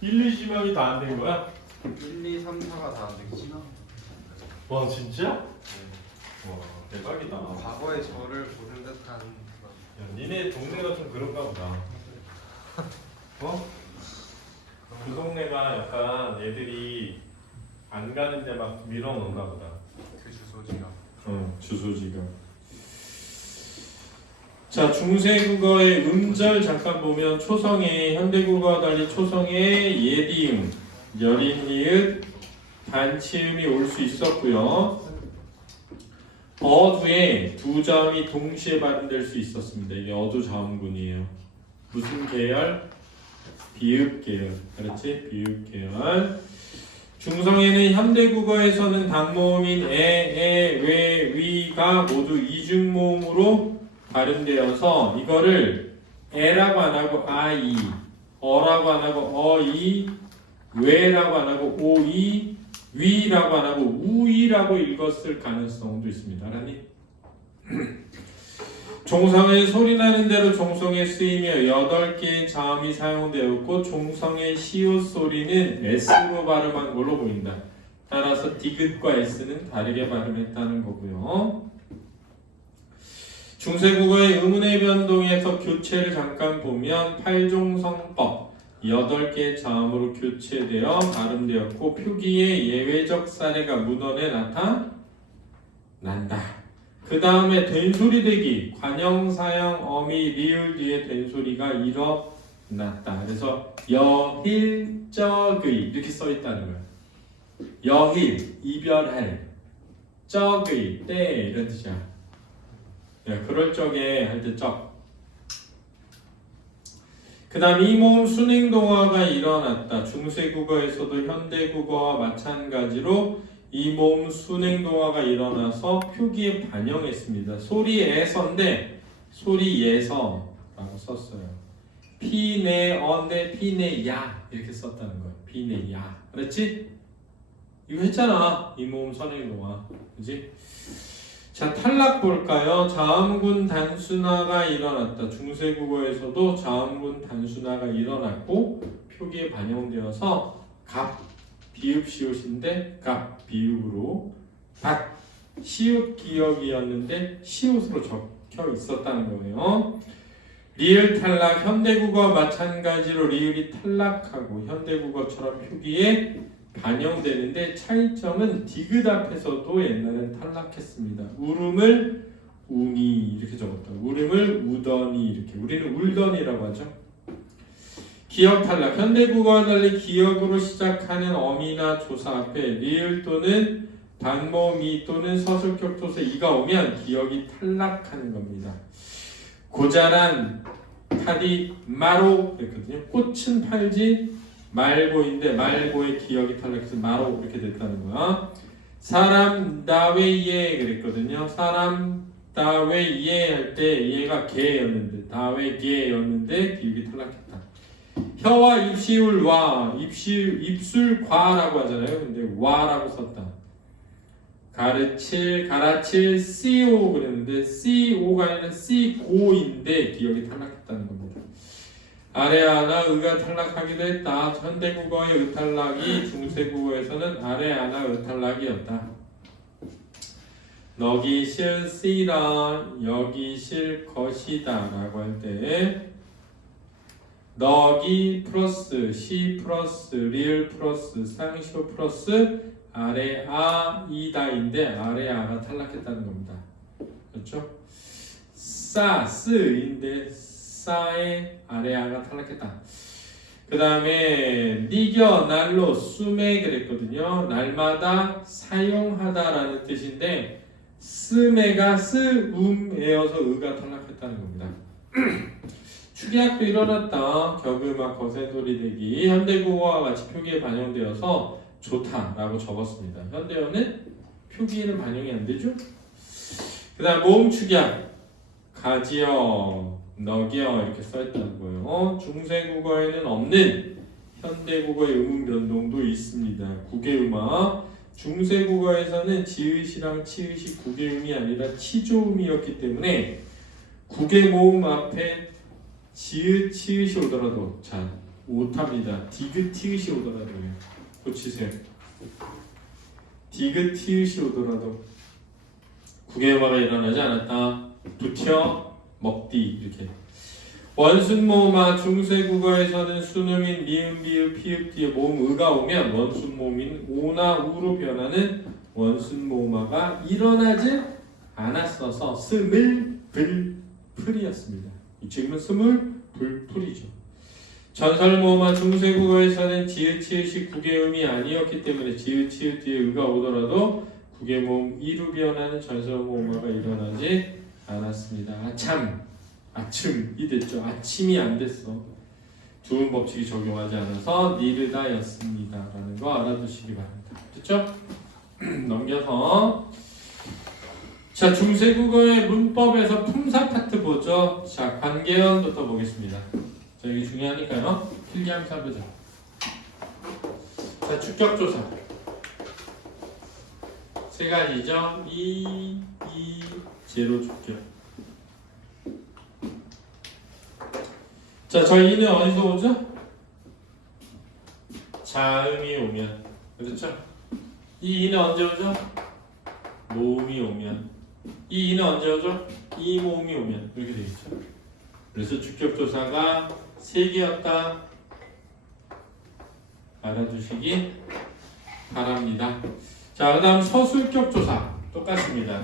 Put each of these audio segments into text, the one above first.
1, 2 지명이 다 안 된 거야? 1, 2, 3, 4가 다 안 되겠지. 와 진짜? 와 대박이다. 과거의 저를 보는 듯한 그런. 야, 니네 동네가 좀 그런가 보다. 어? 그 동네가 약간 애들이 안 가는데 막 밀어놓나 보다. 그 주소지가. 주소지가. 자, 중세국어의 음절 잠깐 보면 초성의 현대국어와 달리 초성의 예디음, 여린 니읒, 단치음이 올 수 있었고요. 어두에 두 자음이 동시에 발음될 수 있었습니다. 이게 어두 자음군이에요. 무슨 계열? 비읍 계열. 그렇지? 비읍 계열. 중성에는 현대국어에서는 단모음인 에, 왜, 위가 모두 이중모음으로 발음되어서 이거를 에라고 안 하고 아이, 어라고 안 하고 어이, 왜라고 안 하고 오이, 위라고 안 하고 우이라고 읽었을 가능성도 있습니다. 알았니? 종성의 소리나는 대로 종성에 쓰이며 8개의 자음이 사용되었고 종성의 시옷 소리는 S로 발음한 걸로 보인다. 따라서 디귿과 S는 다르게 발음했다는 거고요. 중세국어의 의문의 변동에서 교체를 잠깐 보면 8종성법 8개의 자음으로 교체되어 발음되었고 표기의 예외적 사례가 문헌에 나타난다. 그 다음에 된소리되기, 관형, 사형, 어미, 리을 뒤에 된소리가 일어났다. 그래서 여힐적의 이렇게 써있다는 거예요. 여힐, 이별할, 적의, 때 이런 뜻이야. 네, 그럴 적에 할 때 적. 그 다음 이 모음 순행동화가 일어났다. 중세국어에서도 현대국어와 마찬가지로 이 모음 순행동화가 일어나서 표기에 반영했습니다. 소리에서인데 소리에서라고 썼어요. 피네어인데 피네야 이렇게 썼다는 거예요. 피네야. 그렇지? 이거 했잖아. 이 모음 순행동화. 그지? 자, 탈락 볼까요? 자음군 단순화가 일어났다. 중세국어에서도 자음군 단순화가 일어났고 표기에 반영되어서 갑, 비읍, 시옷인데 갑, 비읍으로 밭, 시옷 기역이었는데 시옷으로 적혀 있었다는 거예요. 리을 탈락, 현대국어와 마찬가지로 리을이 탈락하고 현대국어처럼 표기에 반영되는데 차이점은 디귿 앞에서도 옛날엔 탈락했습니다. 울음을 우니 이렇게 적었다. 울음을 우더니 이렇게. 우리는 울더니라고 하죠. 기역 탈락. 현대국어와 달리 기역으로 시작하는 어미나 조사 앞에 리을 또는 반모미 또는 서술격 토세 이가 오면 기역이 탈락하는 겁니다. 고자란 타디 마로 그랬거든요. 꽃은 팔지 말고인데 말고의 기억이 탈락해서 마로 이렇게 됐다는 거야. 사람 다웨예 그랬거든요. 사람 다웨예 할 때 얘가 개였는데 다웨게였는데 기억이 탈락했다. 혀와 입시울 와 입술과라고 하잖아요. 근데 와라고 썼다. 가라칠 co 그랬는데 co가 아니라 c고인데 기억이 탈락했다는 겁니다. 아래아나 의가 탈락하기도 했다. 현대국어의 의탈락이 중세국어에서는 아래아나 의탈락이었다. 너기 실 씨라 여기 실 것이다 라고 할 때 너기 플러스 시 플러스 리을 플러스 상시호 플러스 아래아 이다인데 아래아가 탈락했다는 겁니다. 그렇죠? 스인데 사의 아래아가 탈락했다. 그 다음에 니겨 날로 수메 그랬거든요. 날마다 사용하다라는 뜻인데 스메가 스음에어서 의가 탈락했다는 겁니다. 축약도 일어났다. 격음악 거센소리 대기 현대국어와 같이 표기에 반영되어서 좋다라고 적었습니다. 현대어는 표기에는 반영이 안 되죠. 그 다음 모음 축약 가지어 너기어 이렇게 써있다는 거예요. 중세국어에는 없는 현대국어의 음운 변동도 있습니다. 구개음화 중세국어에서는 지읒이랑 치읒이 구개음이 아니라 치조음이었기 때문에 구개모음 앞에 지읒, 치읒이 오더라도 자 오탑니다. 디귿티읕이 오더라도요. 고치세요. 디귿티읕이 오더라도 국외음화가 일어나지 않았다. 두튀어 먹디 이렇게. 원순모음화 중세국어에서는 순음인 미음, 비읍, 피읍 뒤에 모음 의가 오면 원순모음인 오나 우로 변하는 원순모음화가 일어나지 않았어서 스물 불풀이었습니다. 지금은 스물 불풀이죠. 전설모음화 중세국어에서는 지읒치읒이 국외음이 아니었기 때문에 지읒치읒 뒤에 의가 오더라도 국외모음 이로 변하는 전설모음화가 일어나지 않았습니다. 아침이 됐죠. 아침이 안 됐어. 두음 법칙이 적용하지 않아서 니르다였습니다. 라는 거 알아두시기 바랍니다. 됐죠? 넘겨서 자, 중세국어의 문법에서 품사 파트 보죠. 자, 관계형부터 보겠습니다. 자, 이게 중요하니까요. 필기하면서 해보자. 자, 주격조사 세 가지죠. 제로 주격. 자, 저희는 어디서 오죠? 자음이 오면. 그렇죠? 이 이는 언제 오죠? 모음이 오면. 이 이는 언제 오죠? 이 모음이 오면. 이렇게 되겠죠. 그래서 주격조사가 3개였다. 알아두시기 바랍니다. 자, 그 다음 서술격조사. 똑같습니다.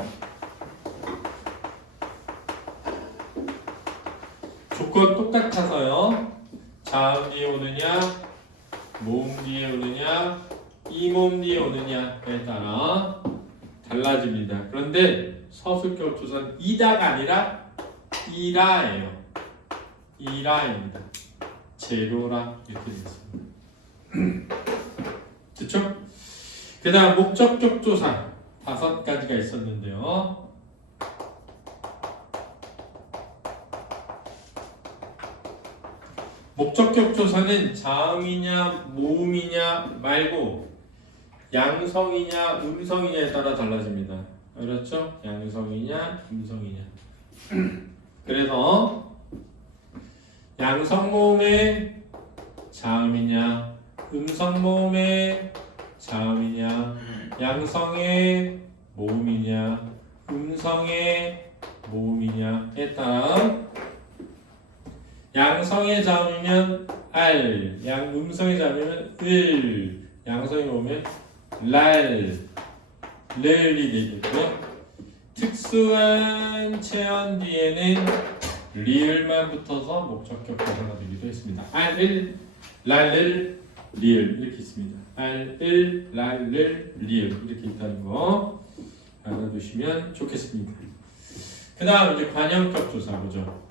조건 똑같아서요. 자음 뒤에 오느냐, 모음 뒤에 오느냐, 이 모음 뒤에 오느냐에 따라 달라집니다. 그런데 서술격조사는 이다가 아니라 이라예요. 이라입니다. 제로라 이렇게 되겠습니다. 됐죠? 그 다음 목적격조사 5가지가 있었는데요. 목적격조사는 자음이냐 모음이냐 말고 양성이냐 음성이냐에 따라 달라집니다. 알았죠? 양성이냐 음성이냐. 그래서 양성 모음의 자음이냐 음성 모음의 자음이냐 양성의 모음이냐 음성의 모음이냐에 따라 양성의 자음이면 알, 음성의 자음이면 을, 양성이 오면 랄, 렐이 되겠고요. 특수한 체언 뒤에는 리을만 붙어서 목적격 조사가 되기도 했습니다. 알, 을, 랄, 을, 리을 이렇게 있습니다. 알, 을, 랄, 을, 리을 이렇게 있다는 거 알아두시면 좋겠습니다. 그 다음 이제 관형격 조사 보죠.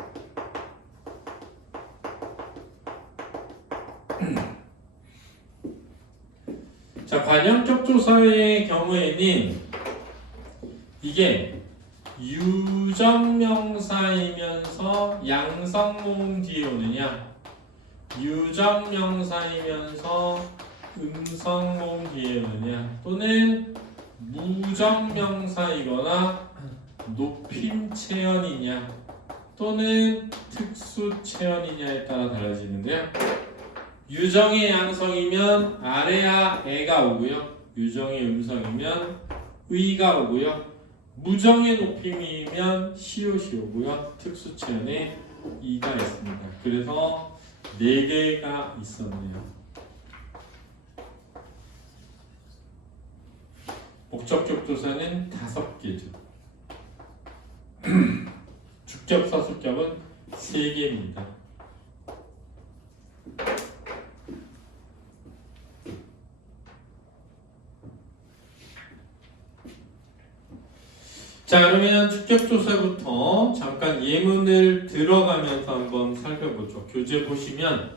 자, 관형격 조사의 경우에는 이게 유정명사이면서 양성모음 뒤에 오느냐 유정명사이면서 음성모음 뒤에 오느냐 또는 무정명사이거나 높임체언이냐 또는 특수체언이냐에 따라 달라지는데요. 유정의 양성이면 아래야 애가 오고요. 유정의 음성이면 의가 오고요. 무정의 높임이면 시옷이 오고요. 특수체언에 이가 있습니다. 그래서 4개가 있었네요. 목적격 조사는 5개죠. 주격, 서술격은 3개입니다. 자, 그러면 주격조사부터 잠깐 예문을 들어가면서 한번 살펴보죠. 교재 보시면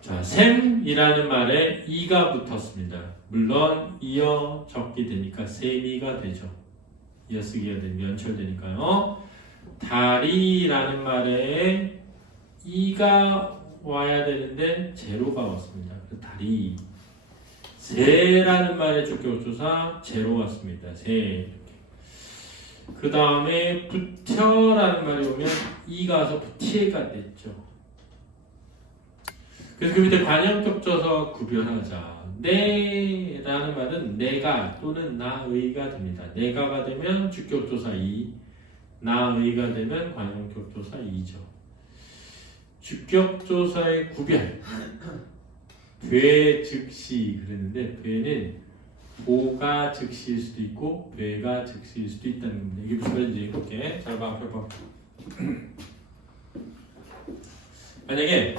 자, 샘이라는 말에 이가 붙었습니다. 물론 이어 적게 되니까 샘이가 되죠. 이어쓰기가 되면 연철되니까요. 다리라는 말에 이가 와야 되는데 제로가 왔습니다. 다리. 새라는 말의 주격조사 제로 왔습니다. 새. 그 다음에 부텨라는 말이 오면 이가 와서 부티에가 됐죠. 그래서 그 밑에 관형격조사 구별하자. 네라는 말은 내가 또는 나의가 됩니다. 내가가 되면 주격조사 2, 나의가 되면 관형격조사 2죠. 주격조사의 구별. 배 즉시 그랬는데 배는 보가 즉시일 수도 있고 배가 즉시일 수도 있다는 겁니다. 이게 무슨 말인지 해볼게. 잘 봐, 잘 봐. 만약에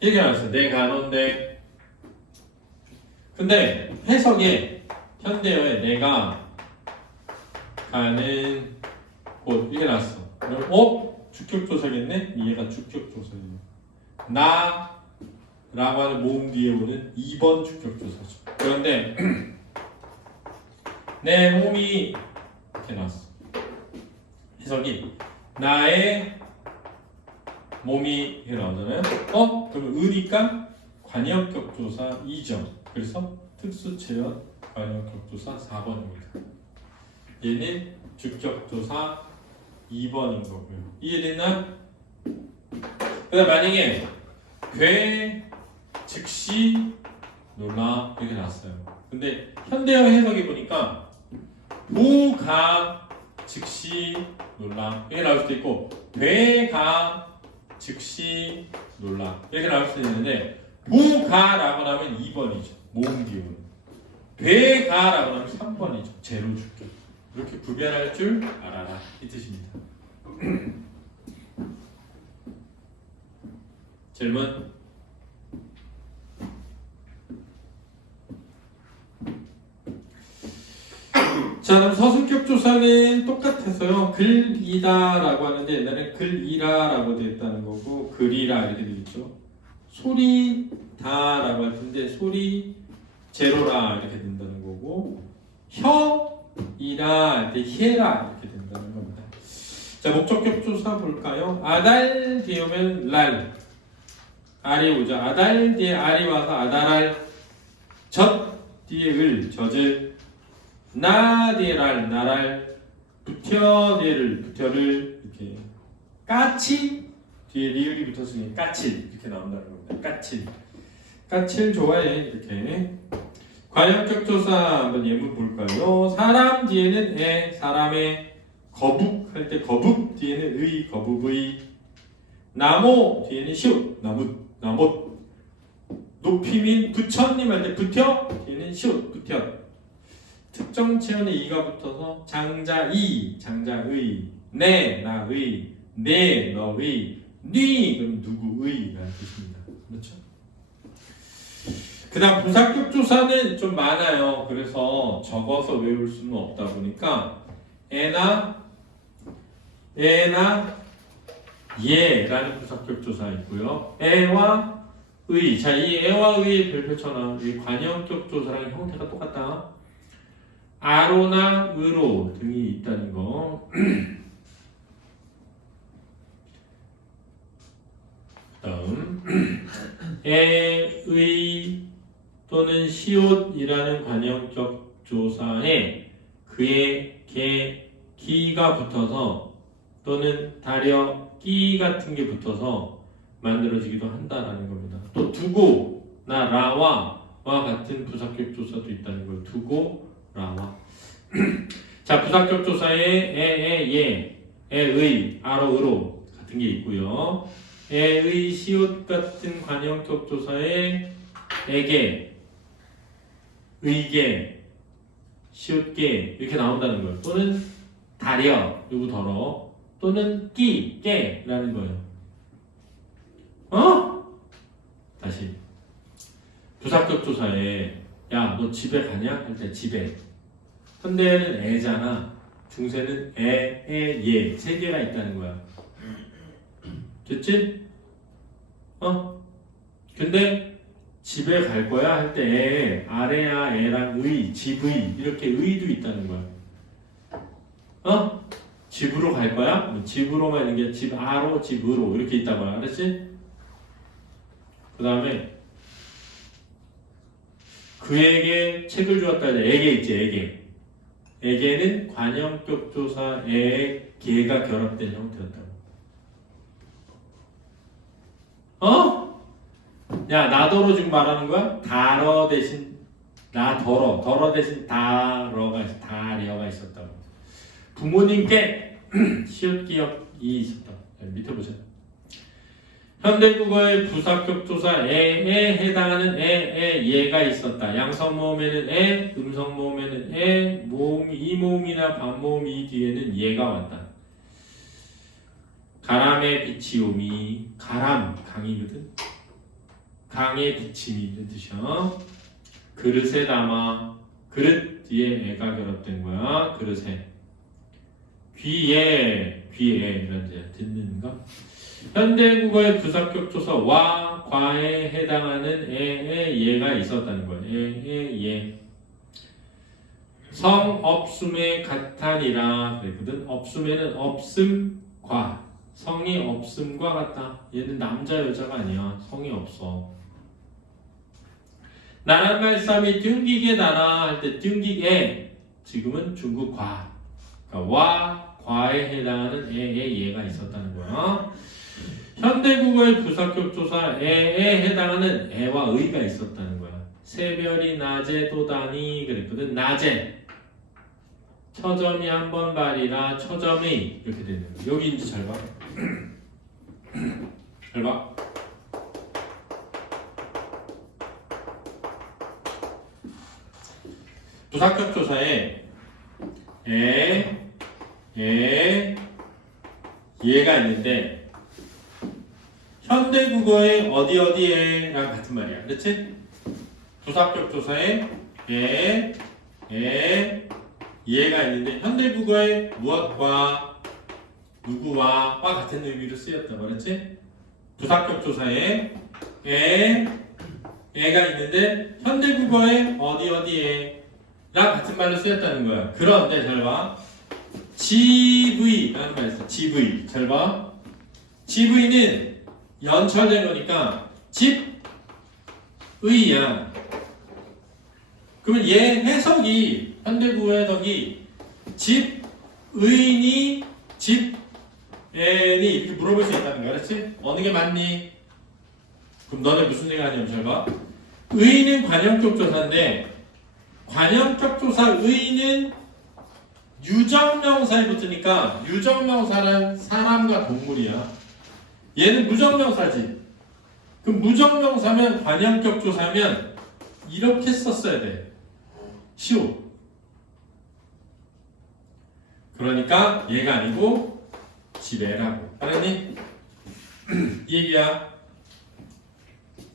이렇게 나왔어요. 내가 너인데 근데 해석에 현대어에 내가 가는 곳 이렇게 나왔어. 그럼 주격조사겠네? 얘가 주격조사예요. 나라고 하는 모음 뒤에 오는 2번 주격조사죠. 그런데 내 몸이 이렇게 나왔어. 해석이 나의 몸이 이렇게 나오잖아요. 그러면 의니까 관역격조사 2점. 그래서 특수체연 관역격조사 4번입니다. 얘는 주격조사 2번인 거고요. 이해됐나? 그다음 만약에 돼 즉시 놀라 이렇게 나왔어요. 근데 현대어 해석해 보니까 보가 즉시 놀라 이렇게 나올 수도 있고 돼가 즉시 놀라 이렇게 나올 수도 있는데 보가라고 하면 2번이죠. 모음 기운. 돼가라고 하면 3번이죠. 제로 주격. 이렇게 구별할 줄 알아라 이 뜻입니다. 질문? 자, 그럼 서술격 조사는 똑같아서요. 글이다라고 하는데 옛날에 글이라라고 되어 있다는 거고 글이라 이렇게 되겠죠. 소리다라고 할 텐데 소리 제로라 이렇게 된다는 거고 혀이라 할 때 혀라 이렇게 된다는 겁니다. 자, 목적격 조사 볼까요? 아달 뒤에 오면 랄 알이 오죠. 아달 뒤에 알이 와서 아달알 젖 뒤에 을 젖을 나 뒤에 랄 나랄 부텨 뒤에를 부텨를 이렇게 까치 뒤에 리을이 붙었으니 까칠 이렇게 나온다는 겁니다. 까칠 까칠 좋아해 이렇게. 관형격 조사 한번 예문 볼까요? 사람 뒤에는 애 사람의 거북 할 때 거북 뒤에는 의 거북의 나무 뒤에는 시옷 나못 높이민 부처님 할 때 부텨 뒤에는 시옷 부텨 특정 체온에 이가 붙어서 장자이 장자의 내 나의 내 너의 니 그럼 누구의라는 뜻입니다. 그렇죠? 그 다음 부사격 조사는 좀 많아요. 그래서 적어서 외울 수는 없다 보니까 애나 예라는 부사격 조사 있고요. 애와 의. 자, 이 애와 의의 별표처럼 이 관형격 조사랑 형태가 똑같다. 아로나 의로 등이 있다는 거. 다음 애, 의 또는 시옷이라는 관형격 조사에 그의, 개, 기가 붙어서 또는 다려, 끼 같은 게 붙어서 만들어지기도 한다라는 겁니다. 또 두고나 라와 같은 부사격 조사도 있다는 거예요. 두고, 라와. 자, 부사격 조사에 애의, 아로, 의로 같은 게 있고요. 애의, 시옷 같은 관형격 조사에 애게, 의게, 시옷게 이렇게 나온다는 거예요. 또는 다려, 누구 더러, 또는 깨라는 거예요. 다시 부사격 조사에 야, 너 집에 가냐? 할 때 집에. 현대에는 애잖아. 중세는 예. 세 개가 있다는 거야. 됐지? 근데 집에 갈 거야 할 때 아래야 애랑 의, 집의 이렇게 의도 있다는 거야. 집으로 갈 거야? 집으로만 있는 게 집 아로, 집으로 이렇게 있다고 알았지? 그 다음에 그에게 책을 주었다. 에게 있지, 에게. 에게는 관형격 조사에 개가 결합된 형태였다고. 어? 야, 나더러 지금 말하는 거야? 다러 대신 나더러 대신 다려가 있었다고. 부모님께 시옷기억이 있었다. 밑에 보자. 현대국어의 부사격 조사 에에 해당하는 에에 예가 있었다. 양성 모음에는 에, 음성 모음에는 에, 모음 이 모음이나 반모음 이 뒤에는 예가 왔다. 가람의 비치오미, 가람 강이거든. 강의 비침이 이런 뜻이야. 그릇에 담아, 그릇 뒤에 애가 결합된 거야. 그릇에. 귀에 이런 데 듣는 거. 현대국어의 부사격 조사 와, 과에 해당하는 에에 예가 있었다는 거야. 에에 예. 성 없음에 같다니라 그랬거든. 없음에는 없음 과. 성이 없음과 같다. 얘는 남자 여자가 아니야. 성이 없어. 나란 말싸움이 띵기게 나라 할 때 띵기게 지금은 중국 과. 그러니까 와, 과에 해당하는 에에 예가 있었다는 거야. 현대국어의 부사격 조사 에에 해당하는 에와 의가 있었다는 거야. 새별이 낮에 도다니 그랬거든. 낮에. 처점이 한 번 발이라 처점이 이렇게 되는 거야. 여기 이제 잘 봐. 잘 봐. 부사격 조사에 얘가 있는데 현대국어의 어디에랑 같은 말이야. 그렇지? 부사격 조사에 얘가 있는데 현대국어의 무엇과 누구와 같은 의미로 쓰였다. 그렇지? 부사격 조사에 애가 있는데 현대국어의 어디에 랑 같은 말로 쓰였다는 거야. 그런데 잘 봐. GV라는 말이 있어. GV. 잘 봐. GV는 연철된 거니까 집의야. 그러면 얘 해석이 현대국어 해석이 집의니 집애니 이렇게 물어볼 수 있다는 거야. 그렇지? 어느 게 맞니? 그럼 너네 무슨 생각하냐면 잘 봐. 의는 관형격 조사인데 관형격 조사 의는 유정명사에 붙으니까 유정명사는 사람과 동물이야. 얘는 무정명사지. 그럼 무정명사면 관형격 조사면 이렇게 썼어야 돼. 시오. 그러니까 얘가 아니고 집애라고. 알았니? 이 얘기야.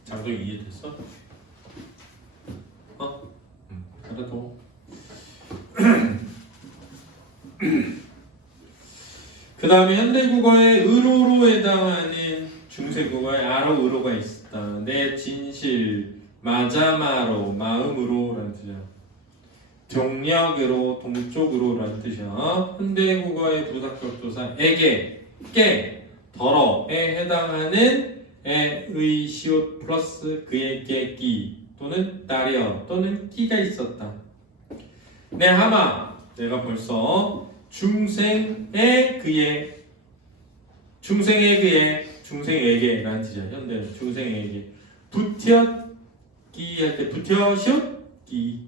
장동이 이해됐어? 알아도. 그 다음에 현대국어의 의로로 해당하는 중세국어에 아로 의로가 있다. 내 진실, 마자마로, 마음으로 라는 뜻이야. 동력으로, 동쪽으로 라는 뜻이야. 현대국어의 부사격 조사 에게, 깨, 더러에 해당하는 에, 의, 시옷 플러스 그에게 끼 또는 딸이여 또는 끼가 있었다. 내 하마 내가 벌써 중생의 그의 중생에게 라는 뜻이야. 현대는 중생에게 붙였기 할 때 붙여시었기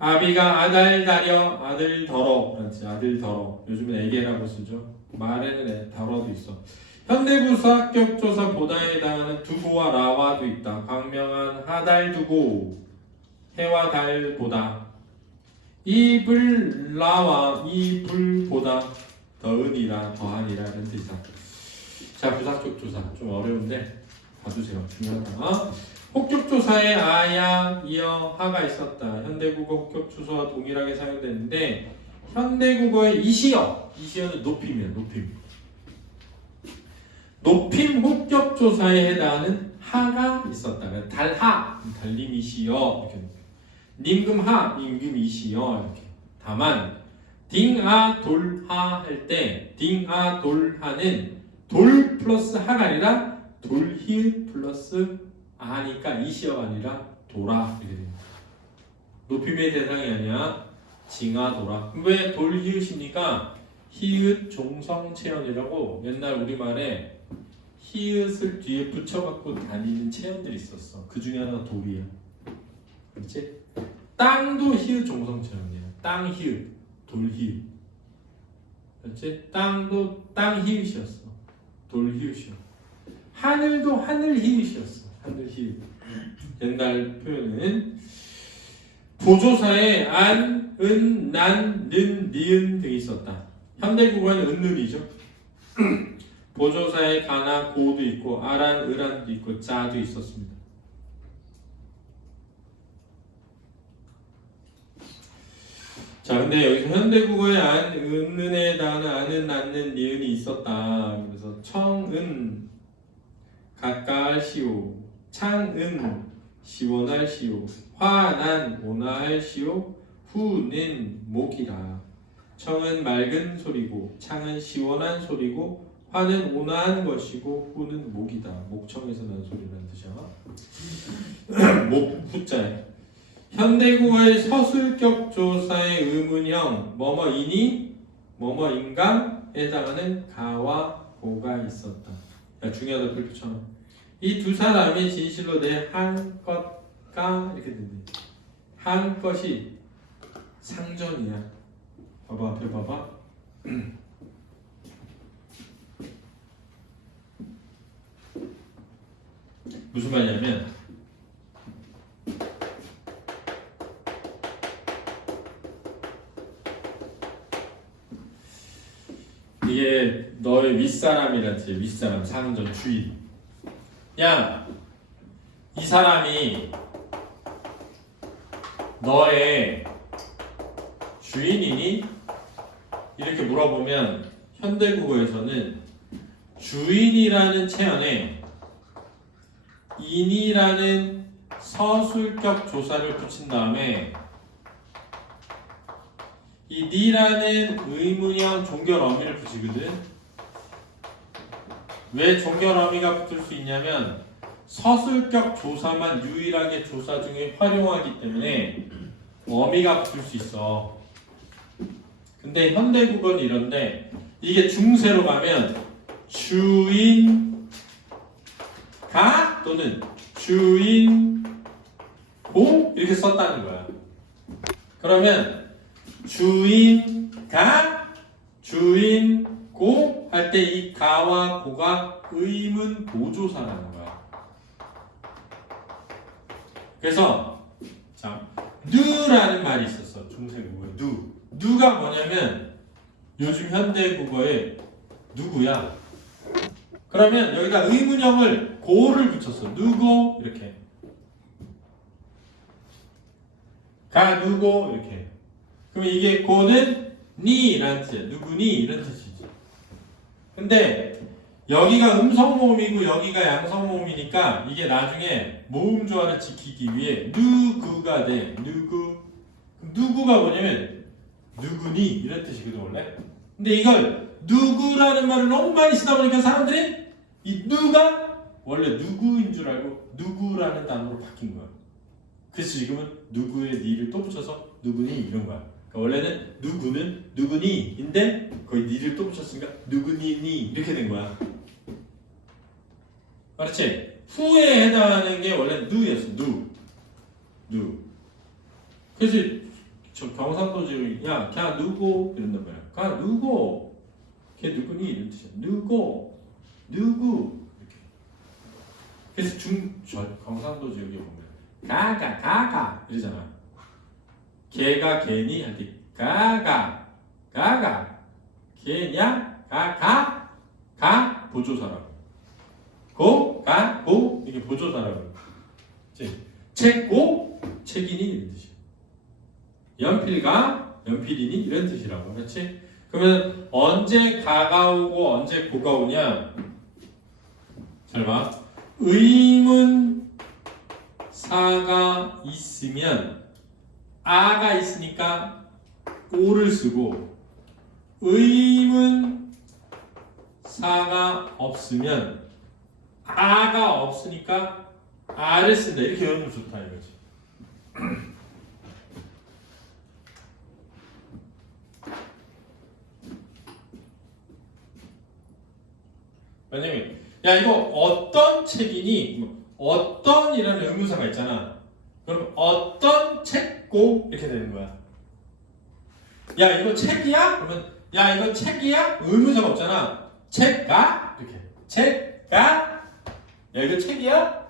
아비가 아달 다려 아들 더러 라는 뜻이야. 아들 더러 요즘은 에게라고 쓰죠. 말에는 더러도 있어. 현대부사격 조사 보다에 해당하는 두고와 라와도 있다. 광명한 하달 두고 해와 달보다 이불 라와 이불보다 더은이라 더하니라 이런 뜻이다. 자, 부사격 조사 좀 어려운데 봐주세요. 중요하다. 혹격 조사에 아야, 이어, 하가 있었다. 현대국어 혹격 조사와 동일하게 사용되는데 현대국어의 이시어는 높임이야. 높임 혹격 조사에 해당하는 하가 있었다. 달하, 달림이시여 이렇게. 님금하, 임금이시여 이렇게. 다만 딩아 돌하 할 때 딩아 돌하는 돌 플러스 하가 아니라 돌히 플러스 아니까 이시어가 아니라 돌아 이렇게 됩니다. 높임의 대상이 아니야. 징하도라. 왜 돌히읗입니까? 히읗 종성체언이라고 옛날 우리말에 히읗을 뒤에 붙여갖고 다니는 체언들이 있었어. 그 중에 하나가 돌이야. 그렇지? 땅도 히읗 종성체언이야. 땅 히읗, 돌 히읗. 그렇지? 땅도 땅 히읗이었어. 돌 히읗이야. 하늘도 하늘 히읗이었어. 하늘 히읗. 옛날 표현은 보조사에 안, 은, 난, 는, 니은 등이 있었다. 현대국어에는 은는이죠. 보조사에 가나, 고도 있고 아란, 을란도 있고 자도 있었습니다. 자, 근데 여기서 현대국어에 안, 은는에 해당하는 안은, 낳는, 니은이 있었다. 그래서 청은 가까할 시오, 창은 시원할 시오, 화난 온화할 시오, 후는 목이라. 청은 맑은 소리고 창은 시원한 소리고 화는 온화한 것이고 후는 목이다. 목청에서 나는 소리라는 뜻이야. 목 후자에. 현대국어의 서술격 조사의 의문형 뭐뭐이니 뭐뭐인가에 해당하는 가와 고가 있었다. 야, 중요하다 별표처럼. 이 두 사람이 진실로 내 한 것가 이렇게 된대. 한 것이 상전이야. 봐봐, 앞에 봐봐. 무슨 말이냐면 이게 너의 윗사람이란 뜻이야. 윗사람, 상전, 주인. 야, 이 사람이 너의 주인이니? 이렇게 물어보면 현대국어에서는 주인이라는 체언에 인이라는 서술격 조사를 붙인 다음에 이 니라는 의문형 종결 어미를 붙이거든. 왜 종결 어미가 붙을 수 있냐면 서술격 조사만 유일하게 조사 중에 활용하기 때문에 어미가 붙을 수 있어. 근데 현대국어는 이런데 이게 중세로 가면 주인가 또는 주인고 이렇게 썼다는 거야. 그러면 주인가 주인고 할 때 이 가와 고가 의문 보조사라는 거야. 그래서 자, 누라는 말이 있었어. 중세국어에 누가 뭐냐면 요즘 현대국어에 누구야. 그러면 여기다 의문형을 고를 붙였어. 누구 이렇게. 가 누구 이렇게. 그러면 이게 고는 니라는 뜻이야. 누구니 이런 뜻이지. 근데 여기가 음성모음이고 여기가 양성모음이니까 이게 나중에 모음조화를 지키기 위해 누구가 돼. 누구가 뭐냐면 누구니 이런 뜻이거든 원래. 근데 이걸 누구라는 말을 너무 많이 쓰다 보니까 사람들이 이 누가 원래 누구인 줄 알고 누구라는 단어로 바뀐 거야. 그래서 지금은 누구의 니를 또 붙여서 누구니 이런 거야. 그러니까 원래는 누구는 누구니인데 거의 니를 또 붙였으니까 누구니니 이렇게 된 거야. 그렇지? 후에 해당하는 게 원래 누였어. 누. 그래서 저 경상도지로 야, 걔 누구 이런단 말이야. 가 누구? 걔 누구니 이런 뜻이야. 누구 이렇게. 그래서 저 경상도 지역에 보면 가가 이러잖아. 걔가 걔니 할 때 가가 걔냐 가 보조사라고. 고 이게 보조사라고. 책고 책이니 이런 뜻이야. 연필이니 이런 뜻이라고. 그렇지? 그러면 언제 가가 오고 언제 고가 오냐? 잘 봐. 의문사가 있으면 아가 있으니까 오를 쓰고 의문사가 없으면 아가 없으니까 아를 쓴다. 이렇게 외우면 좋다 이거지. 만약에 야 이거 어떤 책이니? 어떤이라는 의문사가 있잖아. 그럼 어떤 책고 이렇게 되는 거야. 야 이거 책이야? 그러면 야 이거 책이야? 의문사가 없잖아. 책가? 이렇게 책가? 야 이거 책이야?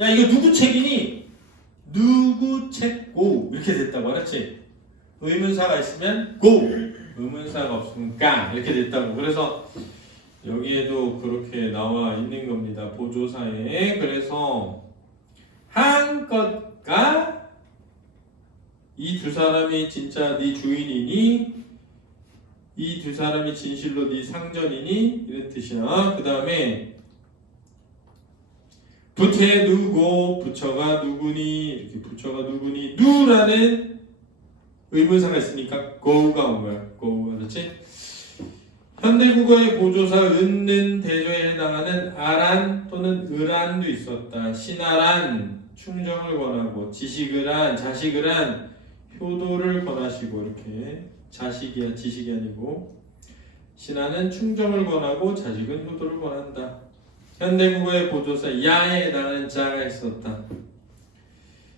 야 이거 누구 책이니? 누구 책고 이렇게 됐다고 알았지? 의문사가 있으면 고, 의문사가 없으면 가 이렇게 됐다고. 그래서 여기에도 그렇게 나와 있는 겁니다. 보조사에. 그래서 한 것가 이 두 사람이 진짜 네 주인이니? 이 두 사람이 진실로 네 상전이니? 이런 뜻이야. 그 다음에 부채 누고 부처가 누구니? 이렇게 부처가 누구니? 누라는 의문사가 있으니까 go가 온 거야. go. 그렇지? 현대국어의 보조사 은는 대조에 해당하는 아란 또는 을안도 있었다. 신아란 충정을 권하고 지식을 한 자식을 한 효도를 권하시고 이렇게 자식이야 지식이 아니고 신하는 충정을 권하고 자식은 효도를 권한다. 현대국어의 보조사 야에 해당하는 자가 있었다.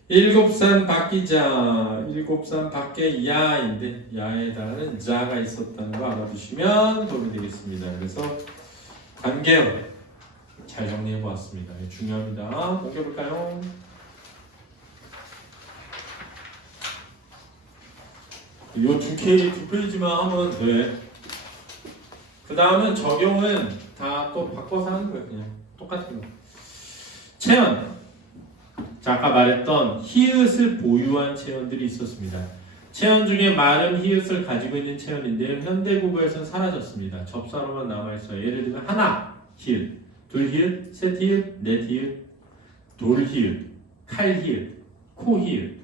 일곱산 바뀌자. 일곱산 밖에 야인데 야에 해당하는 자가 있었다는 거 알아두시면 도움이 되겠습니다. 그래서 관계어 잘 정리해 보았습니다. 중요합니다. 넘겨볼까요? 이 두 페이지만 하면 돼. 그 다음은 적용은 다 또 바꿔서 하는 거예요. 그냥 똑같은 거. 체현. 자, 아까 말했던 히읗을 보유한 체현들이 있었습니다. 체현 중에 마름 히읗을 가지고 있는 체현인데요. 현대국어에서는 사라졌습니다. 접사로만 남아있어요. 예를 들면 하나 히읗, 둘 히읗, 셋 히읗, 넷 히읗, 돌 히읗, 칼 히읗, 코 히읗,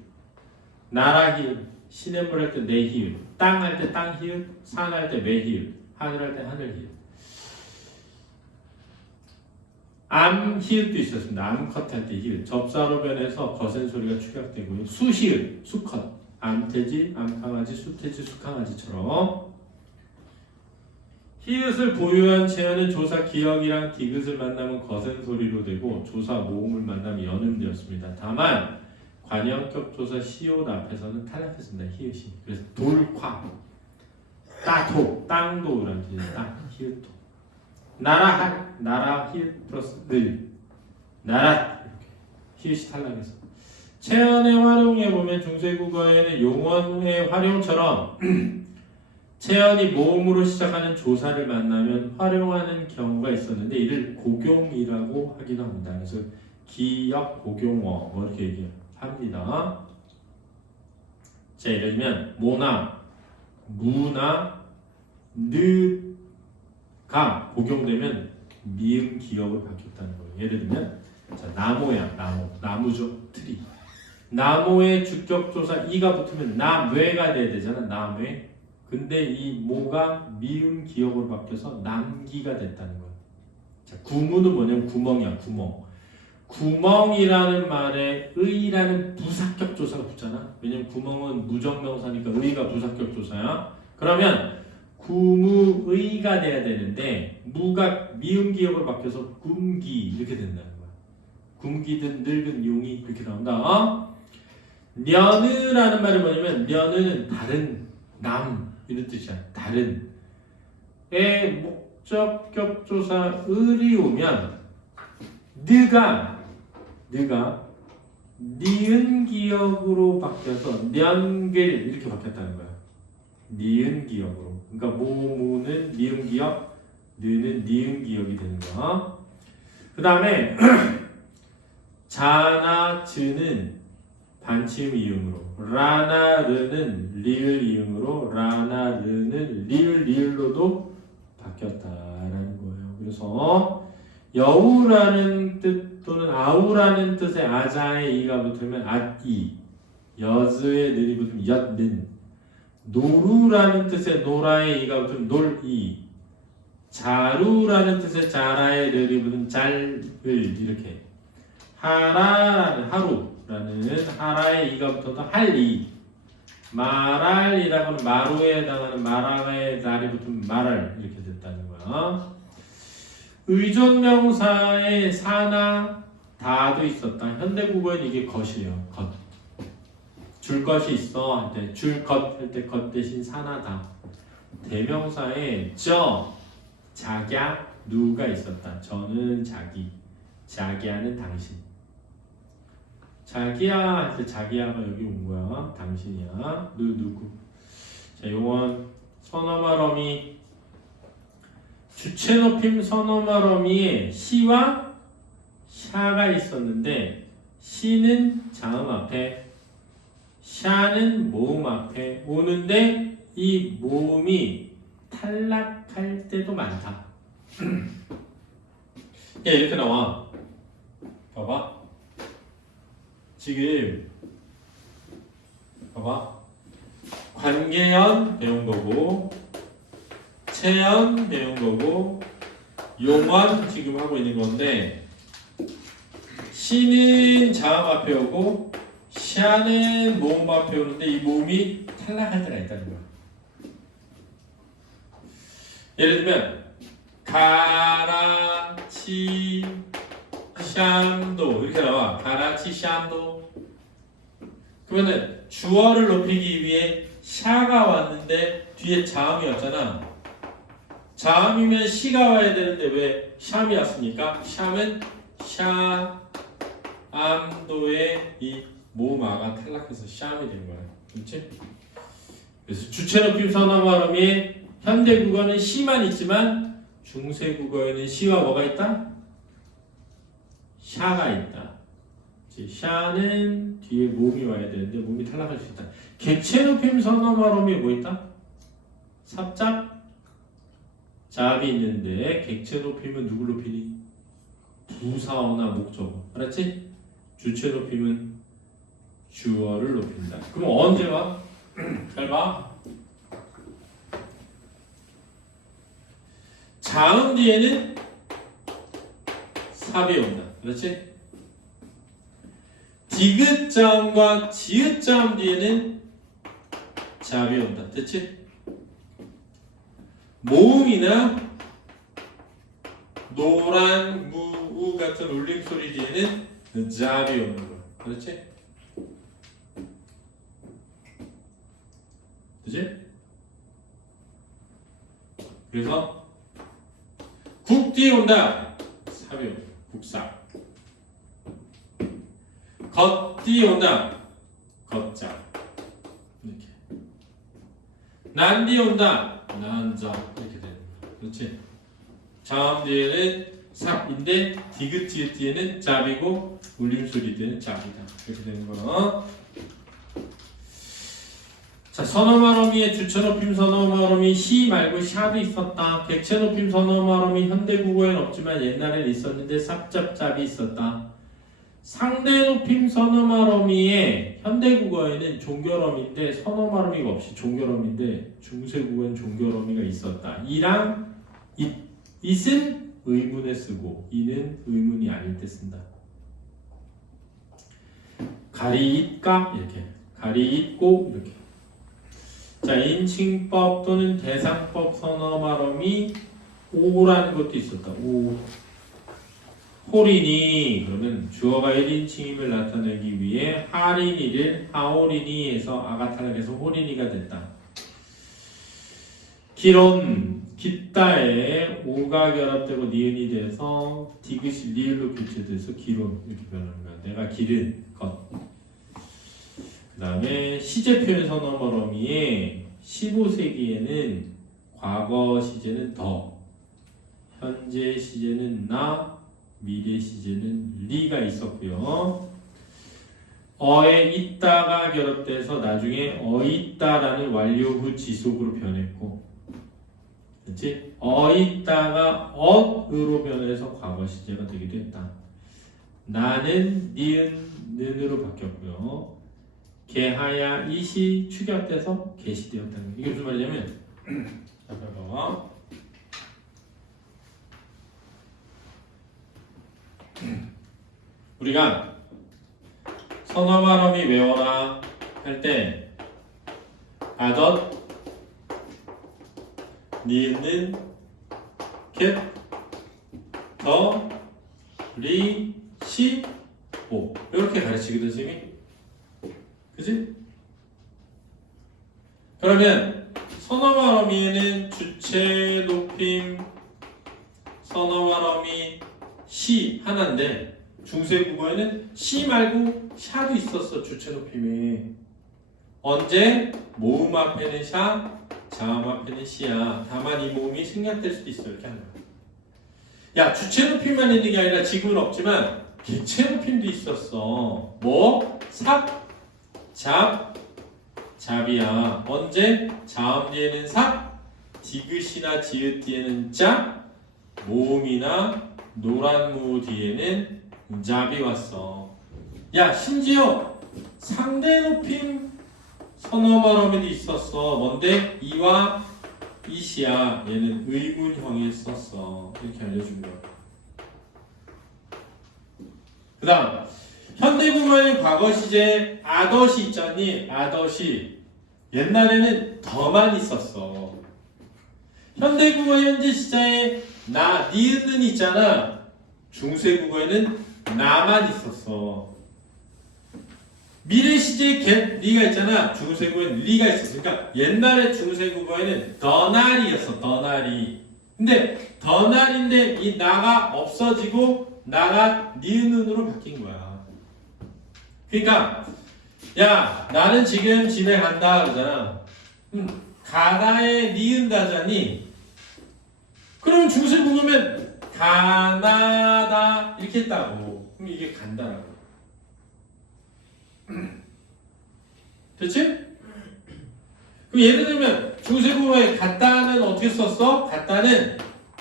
나라 히읗, 시냇물 할 때 내 히읗, 땅 할 때 땅 히읗, 산 할 때 매 히읗, 하늘 할 때 하늘 히읗. 암 히읗도 있었습니다. 암컷 할 때 히읗. 접사로 변해서 거센 소리가 축약되고요. 수 히읗, 수컷. 암돼지, 암강아지, 수돼지, 수강아지처럼. 히읗을 보유한 체현은 조사 기역이랑 디귿을 만나면 거센 소리로 되고 조사 모음을 만나면 연음되었습니다. 다만 관형격 조사 시옷 앞에서는 탈락했습니다. 히읗이. 그래서 돌夸, 따도, 땅도라는 뜻이에요. 땅, 히읗도. 나라 히읗 플러스 늘 나라 히읗이 탈락해서 체현의 활용에 보면 중세국어에는 용언의 활용처럼 체현이 모음으로 시작하는 조사를 만나면 활용하는 경우가 있었는데 이를 고경이라고 하기도 합니다. 그래서 기역 고경어 뭐 이렇게 얘기합니다. 자, 예를 들면 모나 무나 가 복용되면 미음 기역으로 바뀌었다는 거예요. 예를 들면 자, 나무야 나무죠. 트리. 나무의 주격조사 이가 붙으면 나뇌가 돼야 되잖아. 나뇌. 근데 이 모가 미음 기역으로 바뀌어서 남기가 됐다는 거예요. 자, 구무는 뭐냐면 구멍이야. 구멍. 구멍이라는 말에 의라는 부사격 조사가 붙잖아. 왜냐면 구멍은 무정명사니까 의가 부사격 조사야. 그러면 구무의가 돼야 되는데 무가 미음 기역으로 바뀌어서 굼기 이렇게 된다는 거야. 굼기든 늙은 용이 이렇게 나온다. 려느라는 말이 뭐냐면 려느는 다른 남 이런 뜻이야. 다른 의 목적격 조사 을이 오면 느가 니은 기역으로 바뀌어서 년글 이렇게 바뀌었다는 거야. 니은 기역으로. 그러니까 모무는 니은 기역, 느는 니은 기역이 되는 거야. 그 다음에 자나 즈는 반치음 이음으로, 라나 르는 리을 이음으로, 라나 르는 리을 리을로도 바뀌었다라는 거예요. 그래서 여우라는 뜻 또는 아우라는 뜻의 아자에 이가 붙으면 앗이, 여즈의 는이 붙으면 엿는, 노루라는 뜻의 노라의 이가 붙으면 놀이, 자루라는 뜻의 자라의 르이 붙으면 잘을 이렇게, 하라라는 하루 라는 하라의 이가 붙어서 할이 말할이라고는 마루에 해당하는 마라의 날이 붙으면 말할 이렇게 됐다는 거야. 의존명사의 사나 다도 있었다. 현대국어는 이게 것이에요. 것. 줄 것이 있어 할 때 줄 것 할 때 것 대신 사나 다. 대명사에 저 자기야 누가 있었다. 저는 자기 자기야는 당신. 자기야 할 때 자기야가 여기 온 거야. 당신이야. 누구. 자, 요건 선어말어미 주체높임 선어말어미에 시와 샤가 있었는데 시는 자음 앞에 샤는 모음 앞에 오는데 이 모음이 탈락할 때도 많다. 야, 이렇게 나와. 봐봐. 지금 봐봐. 관계연 배운 거고 체연 배운 거고 용언 지금 하고 있는 건데 시는 자음 앞에 오고 샤는 모음 앞에 오는데 이 모음이 탈락할 때가 있다는 거야. 예를 들면 가라치 샴도 이렇게 나와. 가라치 샴도. 그러면은 주어를 높이기 위해 샤가 왔는데 뒤에 자음이 왔잖아. 자음이면 시가 와야 되는데 왜 샴이 왔습니까? 샴은 샤 암도의 이 모음아가 탈락해서 샴이 된 거야. 그렇지? 그래서 주체높임 선어말음이 현대 국어는 시만 있지만 중세 국어에는 시와 뭐가 있다? 샤가 있다. 샤는 뒤에 모음이 와야 되는데 모음이 탈락할 수 있다. 객체높임 선어말음이 뭐 있다? 삽잡 잡이 있는데 객체높임은 누굴 높이니? 부사어나 목적어. 알았지? 주체높임은 주어를 높인다. 그럼 언제 와? 잘 봐. 자음 뒤에는 삽이 온다. 그렇지? 디귿자음과 지읒자음 뒤에는 잡이 온다. 됐지? 모음이나 노란, 무, 우 같은 울림소리 뒤에는 잡이 오는 거야. 그렇지? 그치? 그래서 국 뒤에 온다. 삽이 온다. 국사. 겉 뒤에 온다. 겉자. 이렇게. 난 뒤에 온다. 난자. 이렇게 되는 거야. 그렇지? 자음 뒤에는 삽인데 디귿 지읒 뒤에는 잡이고 울림소리 뒤에는 잡이다. 이렇게 되는 거야. 자, 선어말어미의 주체높임 선어말어미 시 말고 샤도 있었다. 객체높임 선어말어미 현대국어엔 없지만 옛날엔 있었는데 삽잡잡이 있었다. 상대높임 선어말어미에 현대국어에는 종결어미인데 선어말어미가 없이 종결어미인데 중세국어엔 종결어미가 있었다. 이랑 it은 의문에 쓰고 이는 의문이 아닐 때 쓴다. 가리잇까 이렇게 가리잇고 이렇게. 자, 인칭법 또는 대상법 선어말어미 오라는 것도 있었다. 오. 홀이니 그러면 주어가 1인칭임을 나타내기 위해 하리니를 하오리니에서 아가 탈락해서 홀이니가 됐다. 기론 깃다에 오가 결합되고 니은이 돼서 디귿이 리을로 교체돼서 기론 이렇게 변하는 거야. 내가 기른 것. 그 다음에 시제 표현 선어말어미에 15세기에는 과거 시제는 더, 현재 시제는 나, 미래 시제는 리가 있었고요. 어에 있다가 결합돼서 나중에 있다라는 완료 후 지속으로 변했고, 그렇지? 있다가 으로 변해서 과거 시제가 되기도 했다. 나는 니은 는으로 바뀌었고요. 개하야 이시 축약돼서 개시되었다는 이게 무슨 말이냐면 자, 봐봐. 우리가 서너 말어미 외워라 할 때 아덧 니은 캡 더 리 시 오 이렇게 가르치거든 쌤이. 그지? 그러면 서너 말어미에는 주체 높임 서너 말어미 시 하나인데 중세 국어에는 시 말고 샤도 있었어. 주체 높임에. 언제? 모음 앞에는 샤, 자음 앞에는 시야. 다만 이 모음이 생략될 수도 있어. 이렇게 하는 거야. 야, 주체 높임만 있는 게 아니라 지금은 없지만 기체 높임도 있었어. 뭐? 삽, 잡, 잡이야. 언제? 자음 뒤에는 삽, 디귿이나 지읒 뒤에는 자, 모음이나 노란 무 뒤에는 잡이 왔어. 야, 심지어 상대 높임 서너 말어미도 있었어. 뭔데? 이와 이시야. 얘는 의문형에 썼어. 이렇게 알려준 거야. 그 다음 현대국어의 과거 시제 아덧이 있잖니. 아덧이 옛날에는 더만 있었어. 현대국어 현재 시제에 나, 니은은 있잖아. 중세국어에는 나만 있었어. 미래 시제에 get, 리가 있잖아. 중세국어에는 리가 있었어. 그러니까 옛날에 중세국어에는 더날이었어. 더날이. 근데 더날인데 이 나가 없어지고 나가 니은으로 바뀐 거야. 그러니까 야, 나는 지금 집에 간다 그러잖아. 가다에 니은 가자니. 그럼 중세국어면 가나다 이렇게 했다고. 그럼 이게 간다라고. 됐지? 그럼 예를 들면 중세국어에 갔다는 어떻게 썼어? 갔다는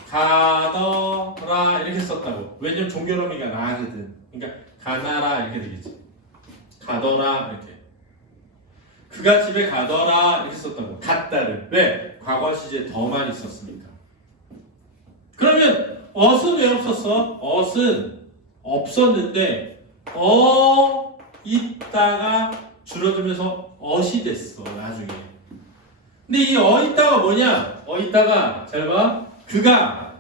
가더라 이렇게 썼다고. 왜냐면 종결어미가 라거든. 그러니까 가나라 이렇게 되겠지. 가더라 이렇게. 그가 집에 가더라 이렇게 썼다고. 갔다를. 왜? 과거 시제 더만 있었으니까. 그러면 어은 왜 없었어? 어은 없었는데 있다가 줄어들면서 어시 됐어 나중에. 근데 이 있다가 뭐냐? 있다가 잘 봐. 그가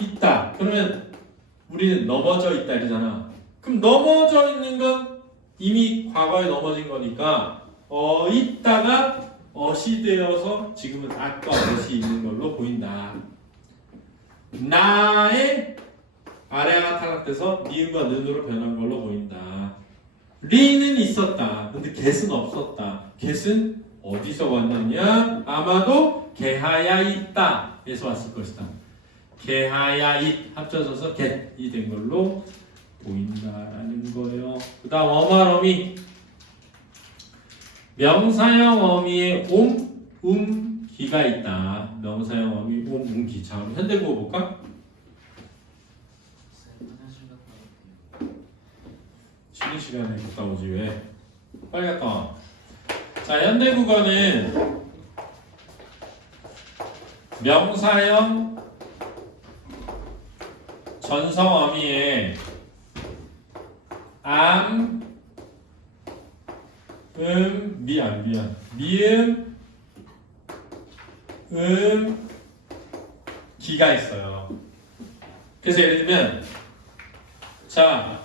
있다. 그러면 우리는 넘어져 있다 이러잖아. 그럼 넘어져 있는 건 이미 과거에 넘어진 거니까 있다가 어시 되어서 지금은 아까 어시 있는 걸로 보인다. 나의 아래가 탈락돼서 니은과 는으로 변한 걸로 보인다. 리는 있었다. 근데 get은 없었다. get은 어디서 왔느냐? 아마도 게하야 있다 에서 왔을 것이다. 게하야 잇 합쳐져서 get이 된 걸로 보인다라는 거예요. 그 다음 어말어미. 명사형 어미에 기가 있다. 명사형 어미 기. 자, 그럼 현대국어 볼까? 쉬는 시간에 갔다 오지 왜? 빨리 갔다 와. 자, 현대국어는 명사형 전성 어미에 미음 기가 있어요. 그래서 예를 들면 자,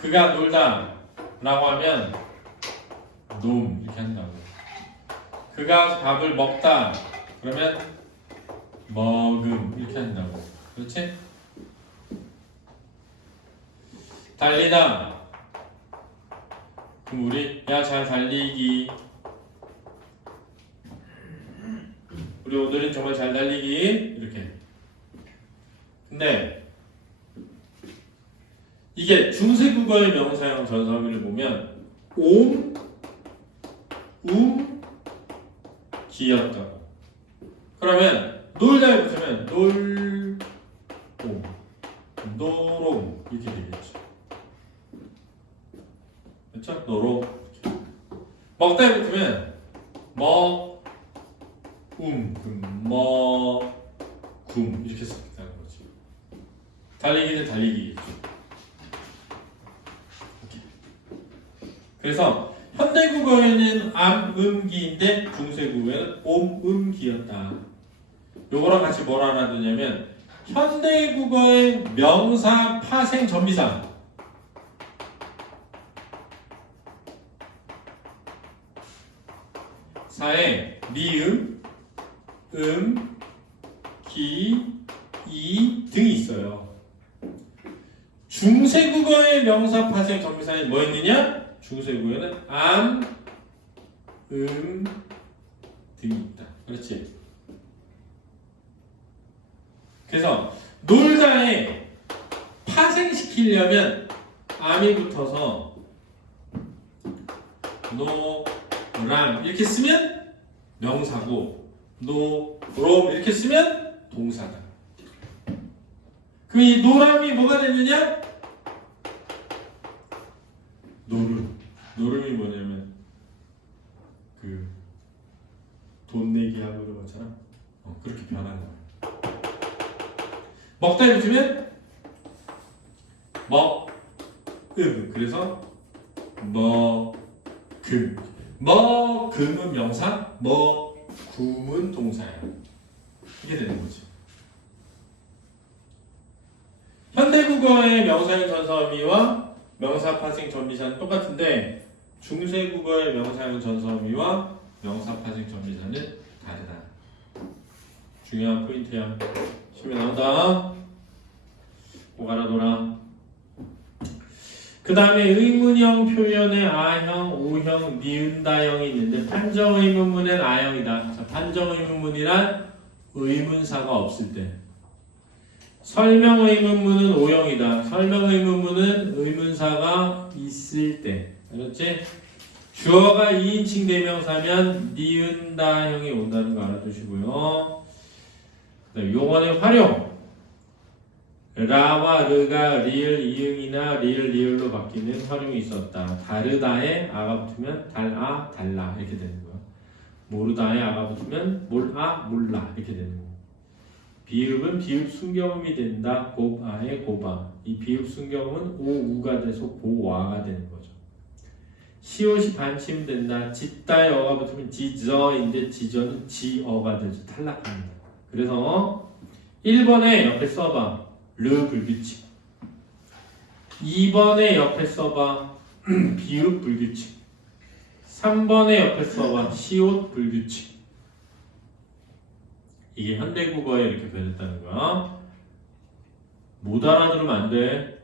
그가 놀다 라고 하면 놈 이렇게 한다고. 그가 밥을 먹다 그러면 먹음 이렇게 한다고. 그렇지? 달리다. 그럼 우리 야 잘 달리기. 우리 오늘은 정말 잘 달리기 이렇게. 근데 이게 중세국어의 명사형 전성기를 보면 기였다고. 그러면 놀다에 붙으면 노롱 이렇게 되겠죠. 그렇죠? 노롱. 먹다에 붙으면 금 이렇게 쓰겠다는 거지. 달리기는 달리기겠죠. 그래서 현대국어에는 암음기인데 중세국어에는 옴음기였다. 요거랑 같이 뭘 알아두냐면 현대국어의 명사 파생 전미사 사에 미음, 기, 이 등이 있어요. 중세국어의 명사 파생 전미사에 뭐 있느냐? 중세국어에는 암, 등이 있다. 그렇지? 그래서 놀다에 파생시키려면 암이 붙어서 노람 이렇게 쓰면 명사고 노롬 이렇게 쓰면 동사다. 그럼 이 노람이 뭐가 되느냐? 노름이 뭐냐면 그 돈 내기 하고 그런 것처럼 그렇게 변한 거야. 먹다에 붙으면 그래서 먹금은 명사, 먹굼은 동사야. 이게 되는 거지. 현대국어의 명사형 전사의미와 명사 파생 전미사는 똑같은데 중세국어의 명사형 전사의미와 명사 파생 전미사는 다르다. 중요한 포인트야. 시험에 나온다. 꼭 알아둬라. 그 다음에 의문형 표현에 아형, 오형, 니은다형이 있는데 판정의문문엔 아형이다. 자, 판정의문문이란 의문사가 없을 때. 설명의문문은 오형이다. 설명의문문은 의문사가 있을 때. 알았지? 주어가 2인칭 대명사면 니은다형이 온다는 거 알아두시고요. 용어의 활용. 라와 르가 리을 이응이나 리을 리을로 바뀌는 활용이 있었다. 다르다에 아가 붙으면 달아 달라 이렇게 되는 거야. 모르다에 아가 붙으면 몰아 몰라 이렇게 되는 거야. 비읍은 비읍 순경음이 된다. 곱아에 곱아. 이 비읍 순경음은 오우가 돼서 고와가 되는 거죠. 시옷이 반침된다. 짓다에 어가 붙으면 지저인데 지저는 지어가 돼서 탈락합니다. 그래서 1번에 옆에 써봐. 르 불규칙. 2번에 옆에 써봐. 비읍 불규칙. 3번에 옆에 써봐. 시옷 불규칙. 이게 현대국어에 이렇게 변했다는 거야. 못 알아들으면 안 돼.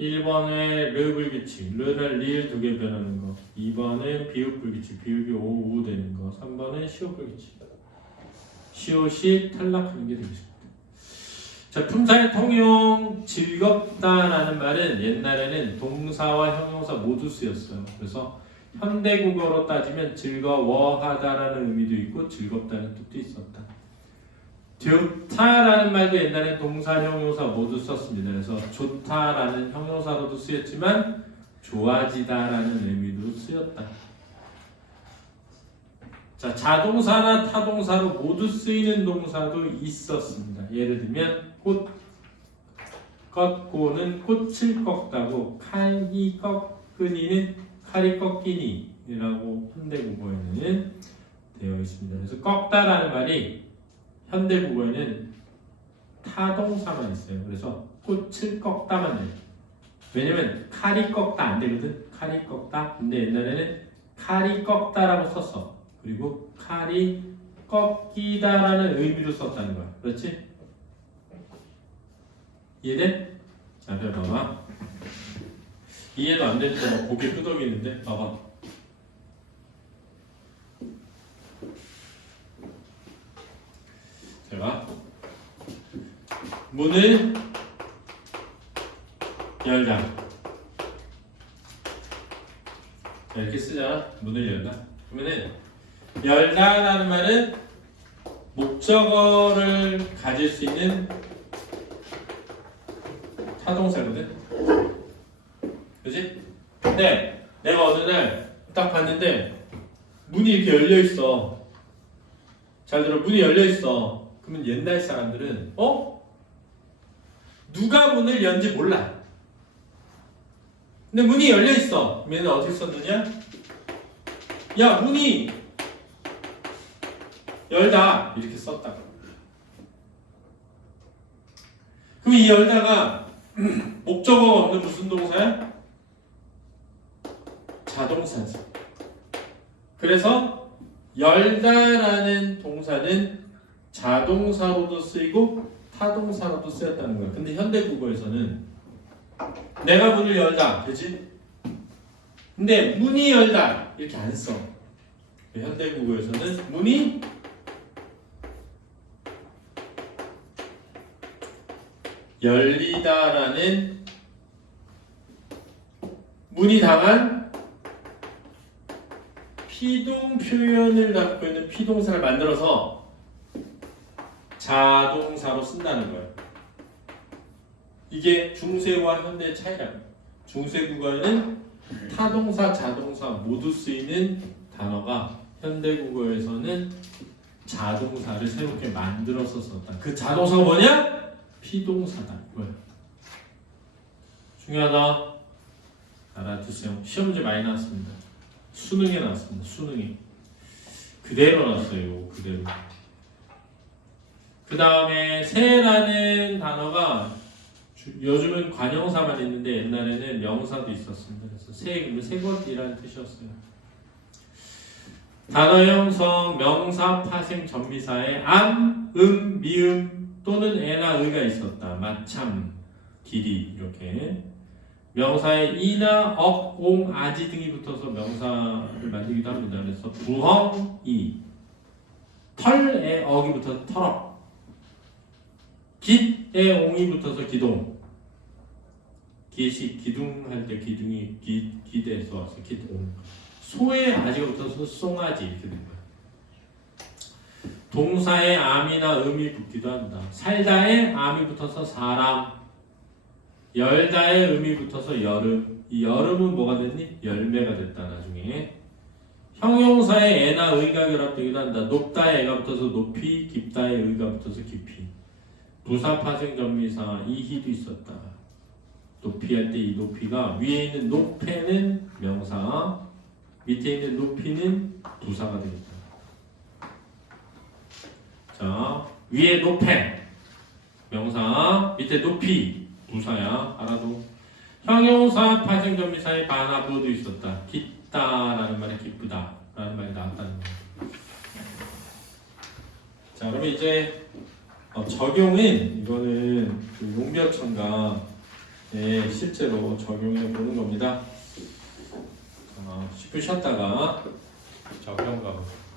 1번에 르 불규칙. 르는 리을 2개 변하는 거. 2번은 비읍 불규칙. 비읍이 오, 우 되는 거. 3번은 시옷 불규칙. 시옷이 탈락하는 게 되겠습니다. 자, 품사의 통용 즐겁다라는 말은 옛날에는 동사와 형용사 모두 쓰였어요. 그래서 현대국어로 따지면 즐거워하다라는 의미도 있고 즐겁다는 뜻도 있었다. 좋다라는 말도 옛날에 동사, 형용사 모두 썼습니다. 그래서 좋다라는 형용사로도 쓰였지만 좋아지다라는 의미도 쓰였다. 자, 자동사나 타동사로 모두 쓰이는 동사도 있었습니다. 예를 들면 꽃, 꺾고는 꽃을 꺾다고 칼이 꺾으니는 칼이 꺾이니라고 현대국어에는 되어 있습니다. 그래서 꺾다라는 말이 현대국어에는 타동사만 있어요. 그래서 꽃을 꺾다만 돼요. 왜냐면 칼이 꺾다 안 되거든. 칼이 꺾다. 근데 옛날에는 칼이 꺾다라고 썼어. 그리고 칼이 꺾이다라는 의미로 썼다는 거야. 그렇지? 이해돼? 자, 그래 봐봐. 이해도 안 될 때 고개 끄덕이는데 봐봐. 제가 문을 열다. 자, 이렇게 쓰자. 문을 열다. 그러면은 열다라는 말은 목적어를 가질 수 있는 타동사거든. 그렇지? 근데 내가 어느 날 딱 봤는데 문이 이렇게 열려 있어. 잘 들어, 문이 열려 있어. 그러면 옛날 사람들은 누가 문을 연지 몰라. 근데 문이 열려 있어. 그러면 어떻게 썼느냐? 야, 문이 열다 이렇게 썼다. 그럼 이 열다가 목적어가 없는 무슨 동사야? 자동사지. 그래서 열다라는 동사는 자동사로도 쓰이고 타동사로도 쓰였다는 거야. 근데 현대 국어에서는 내가 문을 열다 되지? 근데 문이 열다 이렇게 안 써. 현대 국어에서는 문이 열리다라는 문이 당한 피동 표현을 갖고 있는 피동사를 만들어서 자동사로 쓴다는 거예요. 이게 중세와 현대의 차이랍니다. 중세 국어에는 타동사, 자동사 모두 쓰이는 단어가 현대 국어에서는 자동사를 새롭게 만들어서 썼다. 그 자동사가 뭐냐? 피동사다. 이거예요. 중요하다. 알아두세요. 시험 문제 많이 나왔습니다. 수능에 나왔습니다. 수능에. 그대로 나왔어요. 그대로. 그 다음에 새라는 단어가 요즘은 관형사만 있는데 옛날에는 명사도 있었습니다. 그래서 새 것이라는 뜻이었어요. 단어 형성 명사 파생 전미사에 암, 미음 또는 에나 의가 있었다. 마참, 길이 이렇게 명사에 이나 억, 옹, 아지 등이 붙어서 명사를 만들기도 합니다. 그래서 부엉, 이 털에 억이 붙어서 털억 깃에 옹이 붙어서 기동 깃이 기둥할 때 기둥이 깃에서 와서 깃옹 소에 아지가 붙어서 송아지 이렇게 된 거예요. 동사에 암이나 음이 붙기도 한다. 살다에 암이 붙어서 사람 열다에 음이 붙어서 여름 이 여름은 뭐가 됐니? 열매가 됐다 나중에. 형용사에 에나 의가 결합되기도 한다. 높다에 에가 붙어서 높이 깊다에 의가 붙어서 깊이. 부사 파생 전미사 이희도 있었다. 높이 할 때 이 높이가 위에 있는 높에는 명사 밑에 있는 높이는 부사가 되겠다. 자 위에 높에 명사 밑에 높이 부사야. 알아도. 형용사 파생 전미사에 바나보도 있었다. 깊다라는 말에 기쁘다라는 말이 나왔다는 거예요. 자 그러면 이제 적용은 이거는 그 용비어천가에 실제로 적용해 보는 겁니다. 10분 쉬었다가 적용 가보겠습니다.